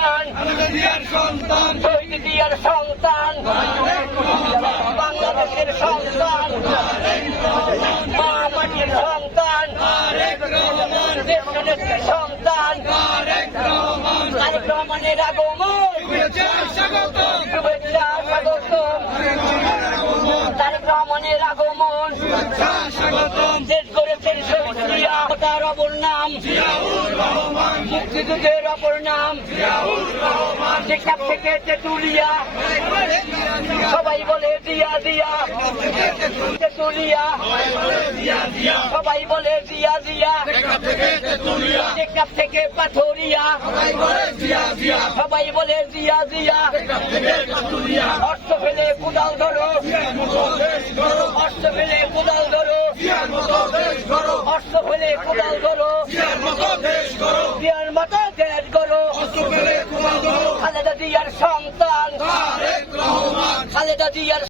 রহমান শহীদ জিয়ার সন্তান বাংলাদেশের সন্তান মা মাটির সন্তান দেশনেত্রীর সন্তান তারেক রহমানের আগমন শুভেচ্ছা স্বাগতম তারেক রহমানের আগমন দেশ গড়েছেন শহীদ জিয়া তার অপর নাম মুক্তিযুদ্ধের অপর নাম যেখান থেকে তেঁতুলিয়া সবাই বলে দিয়া দিয়া তেঁতুলিয়া সবাই বলে দিয়া দিয়া যেখান থেকে পাথরিয়া সবাই বলে দিয়া দিয়া অর্থ ফেলে কোদাল ধরো অর্থ ফেলে কোদাল ধরো অর্থ ফেলে কোদাল ধরো দিয়ার মতো দেশ করো খালেদা জিয়ার সন্তান খালেদা জিয়ার